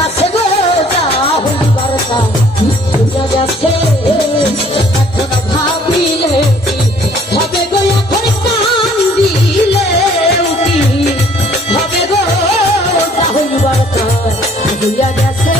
কাছে গো যা হইবার তা হইয়া গেছে এখন ভাবিলে কি হবে গো এখন কান দিলে কি হবে গো যা হইবার তা হইয়া গেছে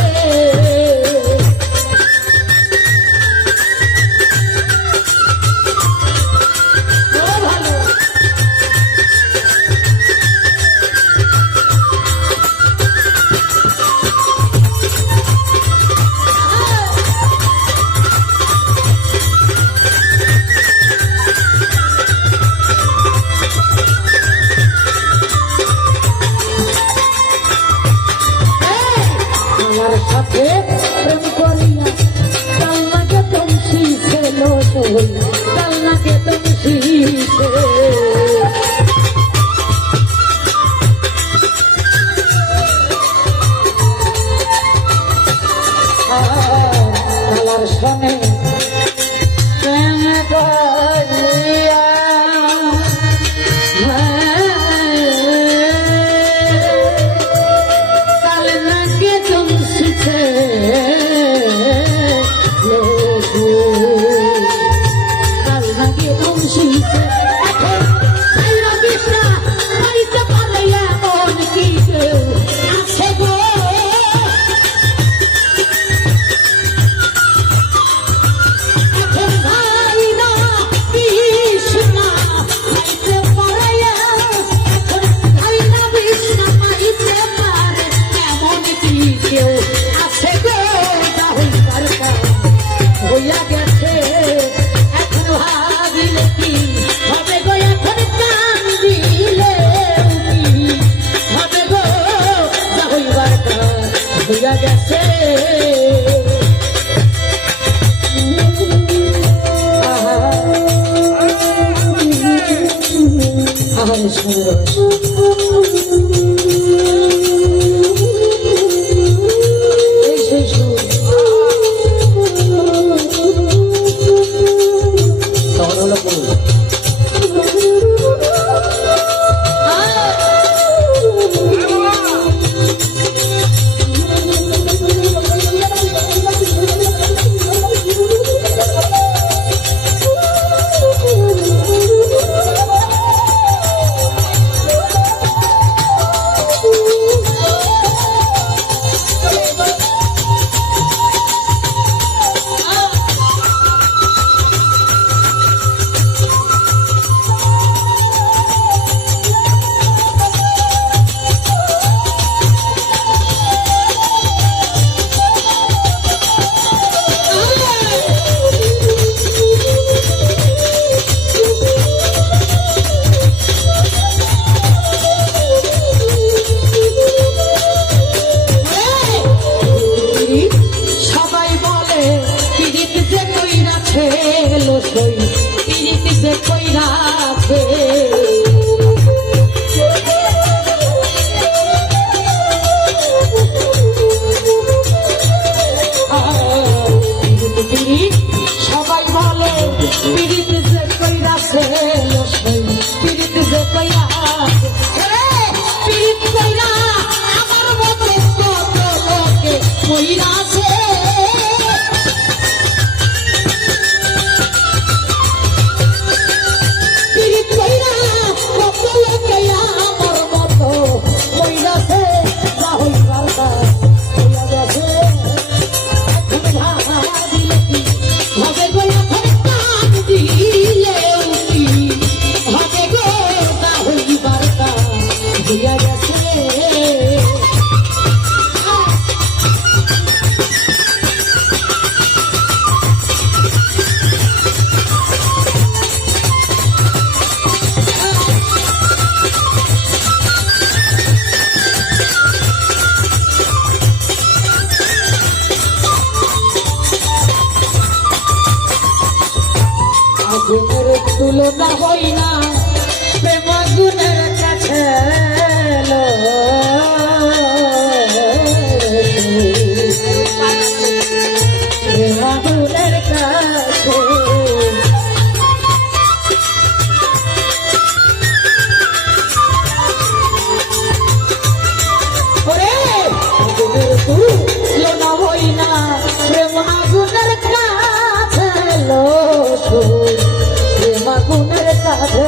সাথে প্রেম করিয়া কালনাকে তুমি শিখে কালনাকে তুমি শিখে কালার শোনে প্রেম করিয়া কালনাকে তুমি শিখে কালনাকে তুমি শিখে এখন সাইরা বিশরা বাড়িতে পারে এমন কি কেউ আছে গো এখন ভাইরা বিশরা বাড়িতে পারে এখন ভাইরা বিশরা বাড়িতে পারে এমন কি কেউ আছে গো যা হইবার তা হইয়া গেছে এখন ভাবিলে কি হবে গো এখন কান দিলে কি হবে গো যা হইবার তা হইয়া গেছে আহারে সুন্দর এই সেই সুর তরল ফুল সবাই বলে পিরিত যে কইরাছে লসই পিরিত যে কইরাছে সবাই বলে পিরিত যে কইরাছে লসই পিরিত যে কইরাছে পিরিত কইরা আমার মতো কত লোকে কইরাছে তুলনা হই না প্রেম গুণের কাছে প্রেম গুণের কাছে ওরে প্রেমের তুলো না হই না প্রেম আগুনের কাছে লো প্রেম আগুনের কাছে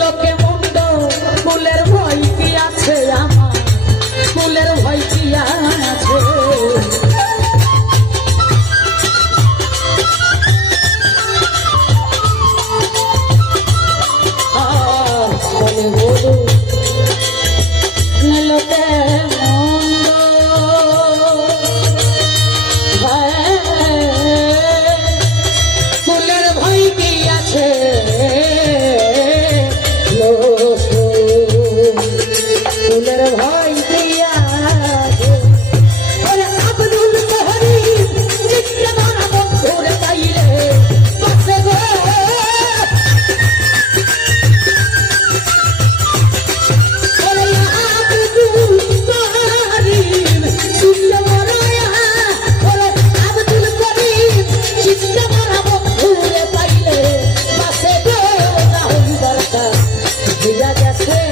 লোকে মুন্ড ফুলের ভয় কি আছে আমার ফুলের ভয় কি আছে বলে বলু লোকে ফুলের ভয় কি আছে ফুলের ভয় দিয়া আব্দুল করিম চিত্র মারা বন্ধুর পাইলে পাশে গো আব্দুল করিম চিত্র মারা আব্দুল করিম চিত্র মারা বন্ধুর পাইলে পাশে গো রাহুল বার্তা দিয়া গেছে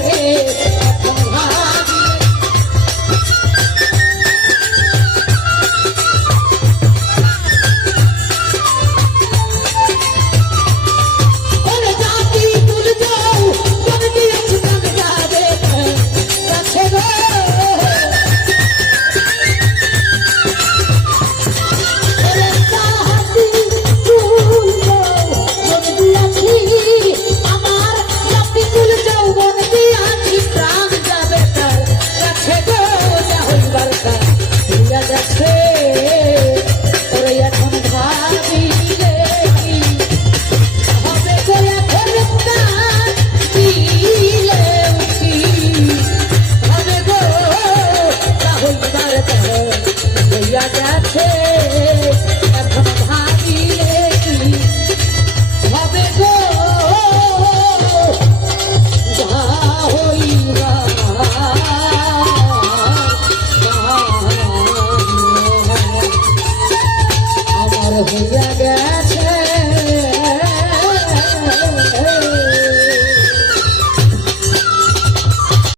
হইয়া গেছে